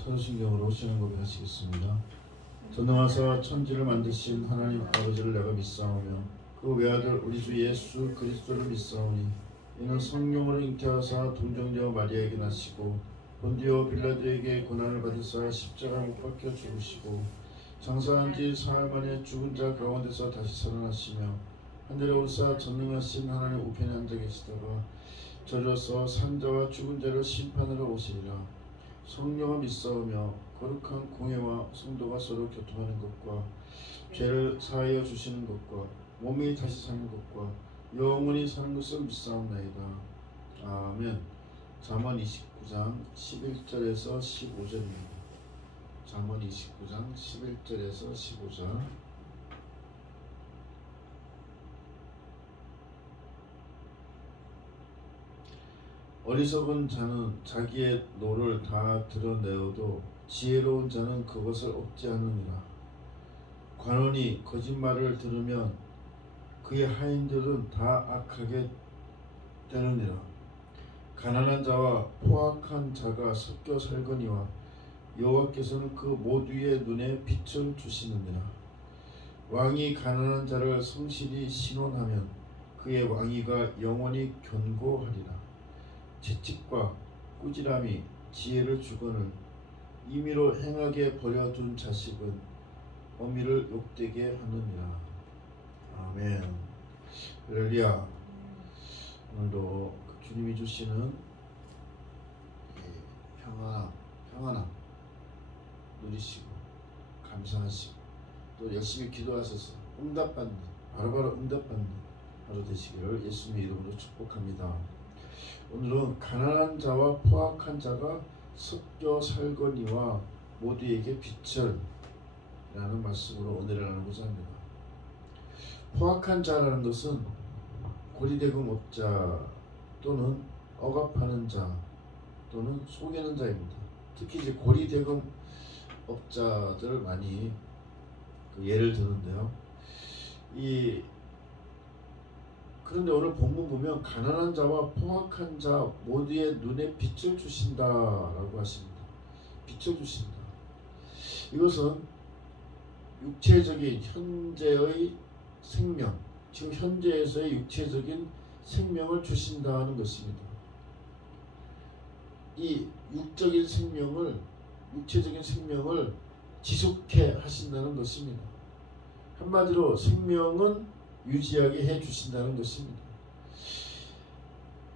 사도신경으로 신앙 고백하시겠습니다. 전능하사 천지를 만드신 하나님 아버지를 내가 믿사오며 그 외아들 우리 주 예수 그리스도를 믿사오니 이는 성령으로 잉태하사 동정녀 마리아에게 나시고 본디오 빌라도에게 고난을 받으사 십자가에 못 박혀 죽으시고 장사한 지 사흘 만에 죽은 자 가운데서 다시 살아나시며 하늘에 오르사 전능하신 하나님 우편에 앉아 계시다가 저려서 산자와 죽은 자를 심판하러 오시리라. 성령을 믿사오며 거룩한 공회와 성도가 서로 교통하는 것과 죄를 사하여 주시는 것과 몸이 다시 사는 것과 영원히 사는 것을 믿사옵나이다. 아멘. 잠언 29장 11절에서 15절입니다. 잠언 29장 11절에서 15절. 어리석은 자는 자기의 노를 다 드러내어도 지혜로운 자는 그것을 억제하느니라. 관원이 거짓말을 들으면 그의 하인들은 다 악하게 되느니라. 가난한 자와 포악한 자가 섞여 살거니와 여호와께서는 그 모두의 눈에 빛을 주시느니라. 왕이 가난한 자를 성실히 신원하면 그의 왕위가 영원히 견고하리라. 채찍과 꾸지람이 지혜를 주거늘 임의로 행하게 버려둔 자식은 어미를 욕되게 하느니라. 아멘. 할렐루야. 오늘도 주님이 주시는 평안함 누리시고 감사하시고 또 열심히 기도하셔서 응답받는 바로바로 응답받는 하루 되시기를 예수님의 이름으로 축복합니다. 오늘은 가난한 자와 포악한 자가 섞여 살거니와 모두에게 빛을 라는 말씀으로 오늘을 나누고자 합니다. 포악한 자라는 것은 고리대금 업자 또는 억압하는 자 또는 속이는 자입니다. 특히 이제 고리대금 업자들을 많이 예를 드는데요. 그런데 오늘 본문 보면 가난한 자와 포악한 자 모두의 눈에 빛을 주신다라고 하십니다. 빛을 주신다. 이것은 육체적인 현재의 생명, 지금 현재에서의 육체적인 생명을 주신다는 것입니다. 이 육적인 생명을, 육체적인 생명을 지속해 하신다는 것입니다. 한마디로 생명은 유지하게 해 주신다는 것입니다.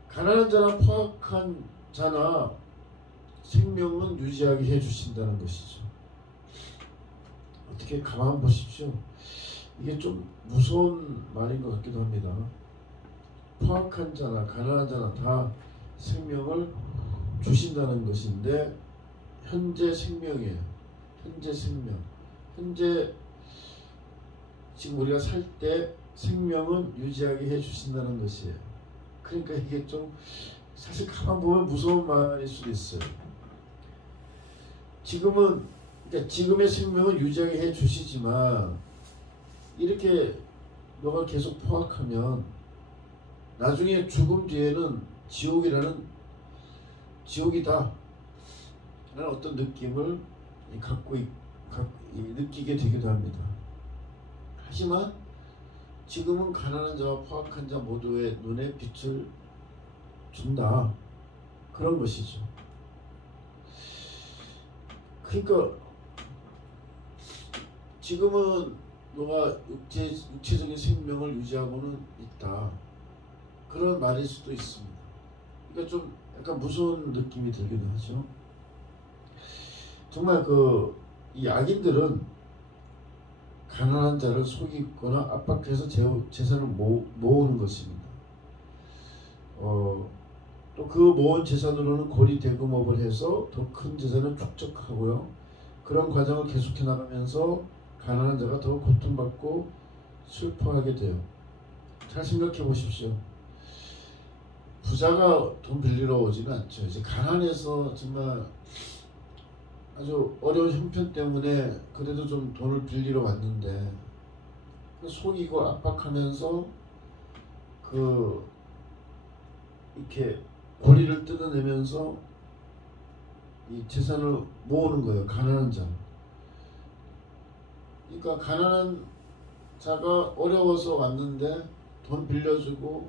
가난한 자나 포악한 자나 생명은 유지하게 해 주신다는 것이죠. 어떻게 가만 보십시오. 이게 좀 무서운 말인 것 같기도 합니다. 포악한 자나 가난한 자나 다 생명을 주신다는 것인데 현재 생명이에요. 현재 생명. 현재 지금 우리가 살 때 생명은 유지하게 해주신다는 것이에요. 그러니까 이게 좀 사실 가만 보면 무서운 말일 수도 있어요. 그러니까 지금의 생명은 유지하게 해주시지만 이렇게 너가 계속 포악하면 나중에 죽음 뒤에는 지옥이다 라는 어떤 느낌을 느끼게 되기도 합니다. 하지만 지금은 가난한 자와 포악한 자 모두의 눈에 빛을 준다. 그런 것이죠. 그러니까 지금은 너가 육체적인 생명을 유지하고는 있다. 그런 말일 수도 있습니다. 그러니까 좀 약간 무서운 느낌이 들기도 하죠. 정말 이 악인들은 가난한 자를 속이거나 압박해서 재산을 모으는 것입니다. 또 그 모은 재산으로는 고리대금업을 해서 더 큰 재산을 축적하고요. 그런 과정을 계속해 나가면서 가난한 자가 더 고통받고 슬퍼하게 돼요. 잘 생각해 보십시오. 부자가 돈 빌리러 오지는 않죠. 이제 가난해서 정말 아주 어려운 형편 때문에 그래도 좀 돈을 빌리러 왔는데 속이고 압박하면서 이렇게 고리를 뜯어내면서 이 재산을 모으는 거예요. 가난한 자. 그러니까 가난한 자가 어려워서 왔는데 돈 빌려주고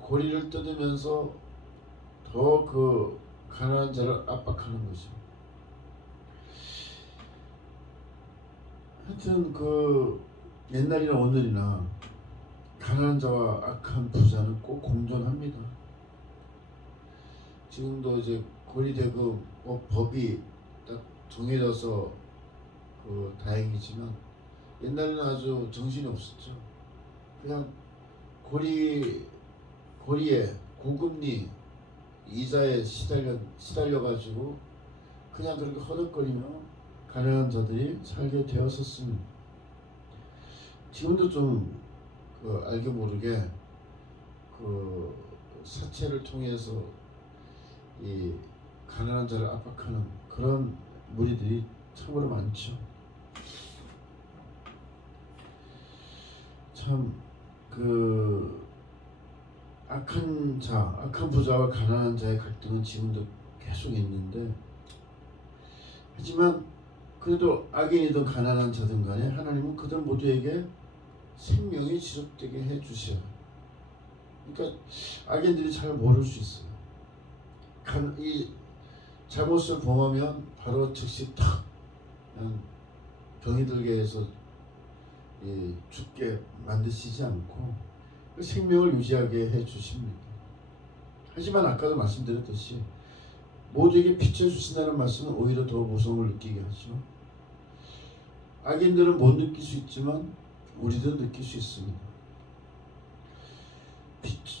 고리를 뜯으면서 더 그 가난한 자를 압박하는 거죠. 하여튼 그 옛날이나 오늘이나 가난한 자와 악한 부자는 꼭 공존합니다. 지금도 이제 고리대금 법이 딱 정해져서 그 다행이지만 옛날에는 아주 정신이 없었죠. 그냥 고리에 고금리 이자에 시달려가지고 그냥 그렇게 허덕거리며 가난한 자들이 살게 되었었습니다. 지금도 좀 알게 모르게 그 사채를 통해서 이 가난한 자를 압박하는 그런 무리들이 참으로 많죠. 참 그 악한 부자와 가난한 자의 갈등은 지금도 계속 있는데, 하지만 그래도 악인이든 가난한 자든 간에 하나님은 그들 모두에게 생명이 지속되게 해주셔요. 그러니까 악인들이 잘 모를 수 있어요. 이 잘못을 범하면 바로 즉시 탁 그냥 병이 들게 해서 죽게 만드시지 않고 생명을 유지하게 해주십니다. 하지만 아까도 말씀드렸듯이 모두에게 빛을 주신다는 말씀은 오히려 더 무서움을 느끼게 하죠. 악인들은 못 느낄 수 있지만 우리도 느낄 수 있습니다.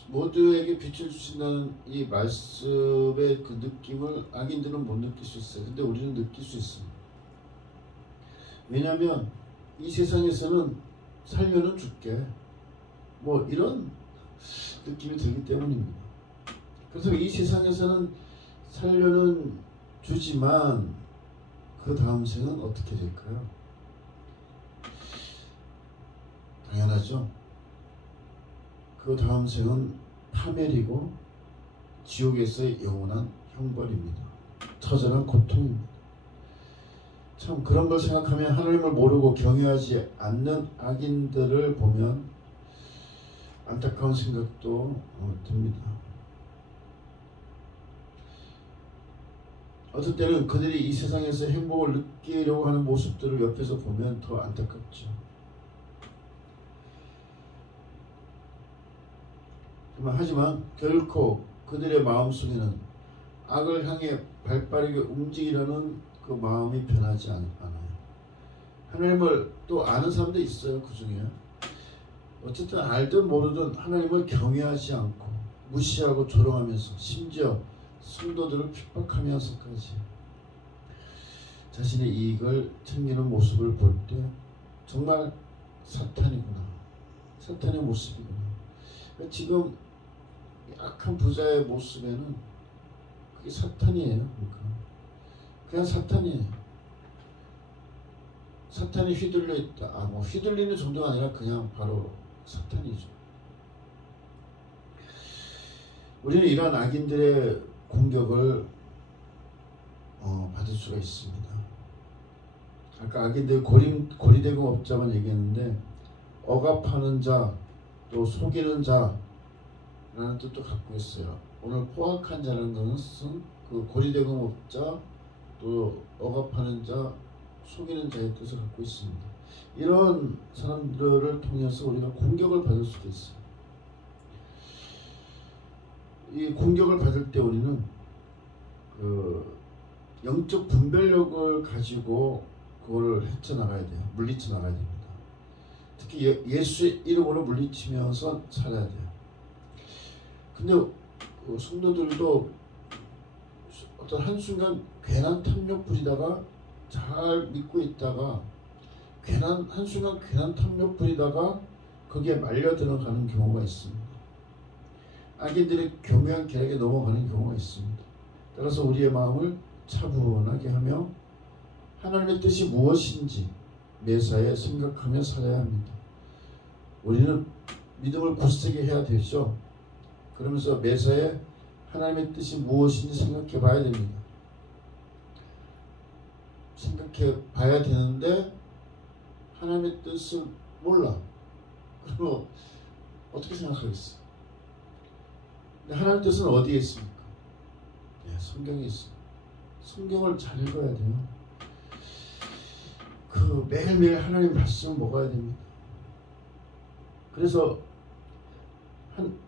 모두에게 빛을 주신다는 이 말씀의 그 느낌을 악인들은 못 느낄 수 있어요. 근데 우리는 느낄 수 있습니다. 왜냐하면 이 세상에서는 살면은 죽게 뭐 이런 느낌이 들기 때문입니다. 그래서 이 세상에서는 살려는 주지만 그 다음 생은 어떻게 될까요? 당연하죠. 그 다음 생은 파멸이고 지옥에서의 영원한 형벌입니다. 처절한 고통입니다. 참 그런 걸 생각하면 하나님을 모르고 경외하지 않는 악인들을 보면 안타까운 생각도 듭니다. 어떨 때는 그들이 이 세상에서 행복을 느끼려고 하는 모습들을 옆에서 보면 더 안타깝죠. 하지만 결코 그들의 마음속에는 악을 향해 발빠르게 움직이려는 그 마음이 변하지 않아요. 하나님을 또 아는 사람도 있어요. 그 중에 어쨌든 알든 모르든 하나님을 경외하지 않고 무시하고 조롱하면서 심지어 성도들을 핍박하면서까지 자신의 이익을 챙기는 모습을 볼 때 정말 사탄이구나, 사탄의 모습이구나. 지금 악한 부자의 모습에는 그게 사탄이에요. 그냥 사탄이에요. 사탄이 휘둘려 있다. 뭐 휘둘리는 정도가 아니라 그냥 바로 사탄이죠. 우리는 이런 악인들의 공격을 받을 수가 있습니다. 아까 악인들 고리대금 업자만 얘기했는데 억압하는 자, 또 속이는 자라는 뜻도 갖고 있어요. 오늘 포악한 자라는 것은 그 고리대금 업자, 또 억압하는 자, 속이는 자의 뜻을 갖고 있습니다. 이런 사람들을 통해서 우리가 공격을 받을 수도 있어요. 이 공격을 받을 때 우리는 그 영적 분별력을 가지고 그걸 헤쳐나가야 돼요. 물리쳐 나가야 됩니다. 특히 예수의 이름으로 물리치면서 살아야 돼요. 근데 성도들도 어떤 한순간 괜한 탐욕 부리다가 잘 믿고 있다가 한순간 괜한 탐욕 부리다가 거기에 말려 들어가는 경우가 있습니다. 악인들의 교묘한 계략에 넘어가는 경우가 있습니다. 따라서 우리의 마음을 차분하게 하며 하나님의 뜻이 무엇인지 매사에 생각하며 살아야 합니다. 우리는 믿음을 굳세게 해야 되죠. 그러면서 매사에 하나님의 뜻이 무엇인지 생각해 봐야 됩니다. 이렇게 봐야 되는데 하나님의 뜻을 몰라. 그리고 어떻게 생각하겠어? 근데 하나님의 뜻은 어디에 있습니까? 네, 성경에 있습니다. 성경을 잘 읽어야 돼요. 그 매일매일 하나님 말씀을 먹어야 됩니다. 그래서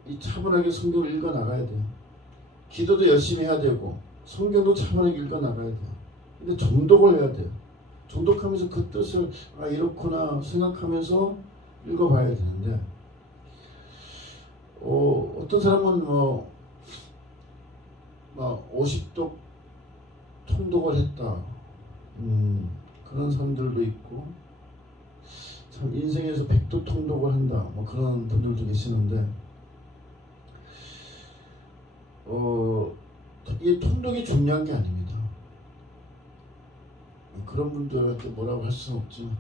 이 차분하게 성경을 읽어 나가야 돼요. 기도도 열심히 해야 되고 성경도 차분하게 읽어 나가야 돼요. 근데 정독을 해야 돼요. 정독하면서 그 뜻을 이렇구나 생각하면서 읽어봐야 되는데 어떤 사람은 뭐 50독 통독을 했다. 그런 사람들도 있고 참 인생에서 100독 통독을 한다. 뭐 그런 분들도 계시는데 이 통독이 중요한 게 아닙니다. 그런 분들한테 뭐라고 할 수는 없지만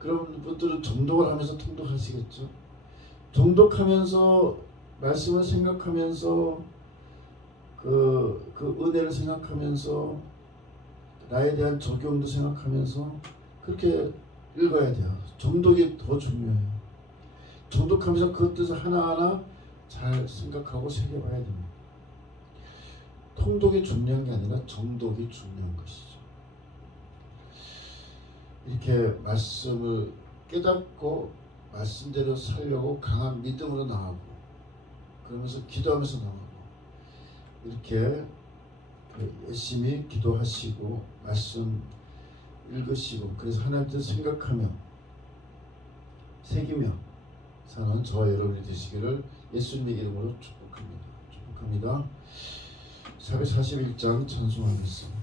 그런 분들은 정독을 하면서 통독하시겠죠. 정독하면서 말씀을 생각하면서 그 은혜를 생각하면서 나에 대한 적용도 생각하면서 그렇게 읽어야 돼요. 정독이 더 중요해요. 정독하면서 그 뜻을 하나하나 잘 생각하고 새겨봐야 됩니다. 통독이 중요한 게 아니라 정독이 중요한 것이죠. 이렇게 말씀을 깨닫고 말씀대로 살려고 강한 믿음으로 나가고 그러면서 기도하면서 나가고 이렇게 열심히 기도하시고 말씀 읽으시고 그래서 하나님 뜻 생각하며 새기며 사는 저와 여러분이 되시기를 예수님의 이름으로 축복합니다. 축복합니다. 441장 찬송하겠습니다.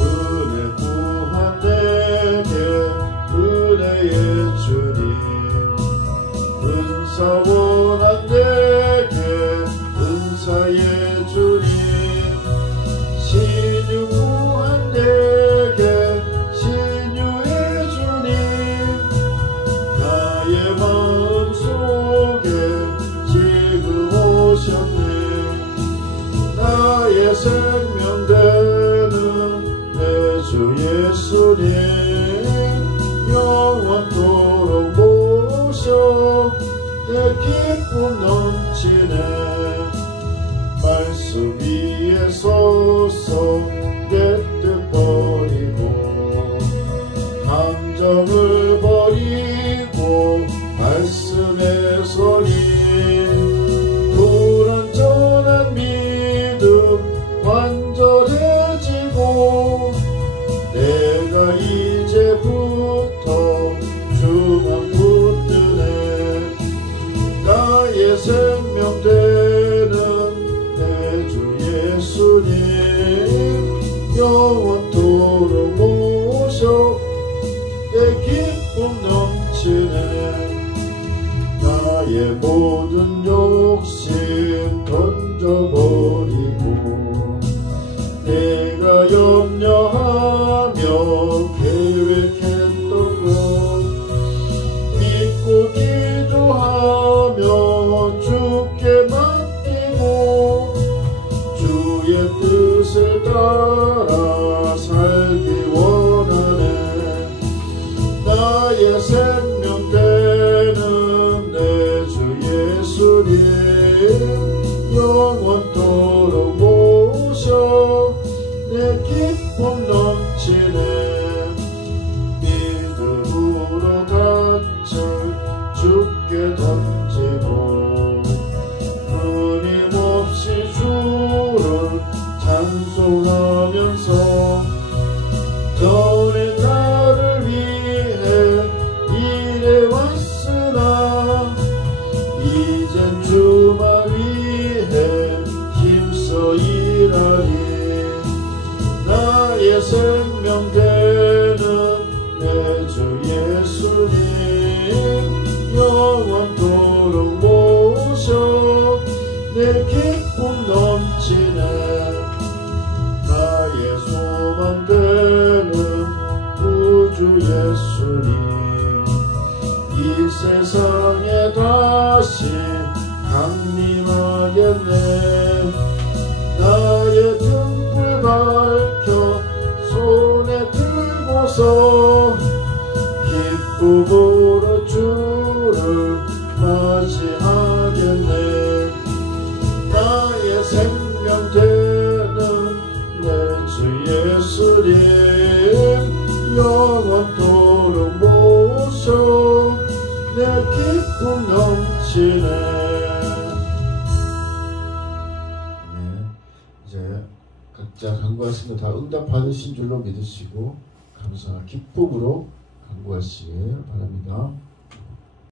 은혜 구한 내게 은혜의 주님 은사 원한 내게 은사의 주님 신유 구한 내게 신유의 주님 나의 마음속에 지금 오셨네 나의 생명 되는 내 주 예수님 영원토록 모셔 내 기쁨 넘치네 말씀 위에 서서 내 뜻 버리고 감정을 버리고 말씀에 서니 불완전한 믿음 완전해지고 내가 이제부터 주만 붙드네 나의 생명 되는 내 주 예수님 영원토록 모셔 내 기쁨 넘치네 나의 모든 욕심 던져버리고 내가 염려하며 계획했던 것 믿고 기도하며 주께 맡기고 주의 뜻을 따라 살기 원하네 나의 생명 되는 내 주 예수님 영원토록 모셔 내 기쁨 넘치네 믿음으로 닻을 주께 던지고 끊임없이 주를 찬송하면서 전에 나를 위해 일해왔으나 이젠 주만 위해 힘써 일하리 나의 생명 되는 내 주 예수님 영원토록 모셔 내 기쁨 넘치네 예수님 이 세상에 다시 강림하겠네. 나의 등불 밝혀 손에 들고서 기쁨으로 주를 맞이하겠네. 나의 생명 되는 내 주 예수님 영원토록 모셔 내 기쁨 넘치네. 네, 이제 각자 간구하신 거 다 응답 받으신 줄로 믿으시고 감사와 기쁨으로 간구하시길 바랍니다.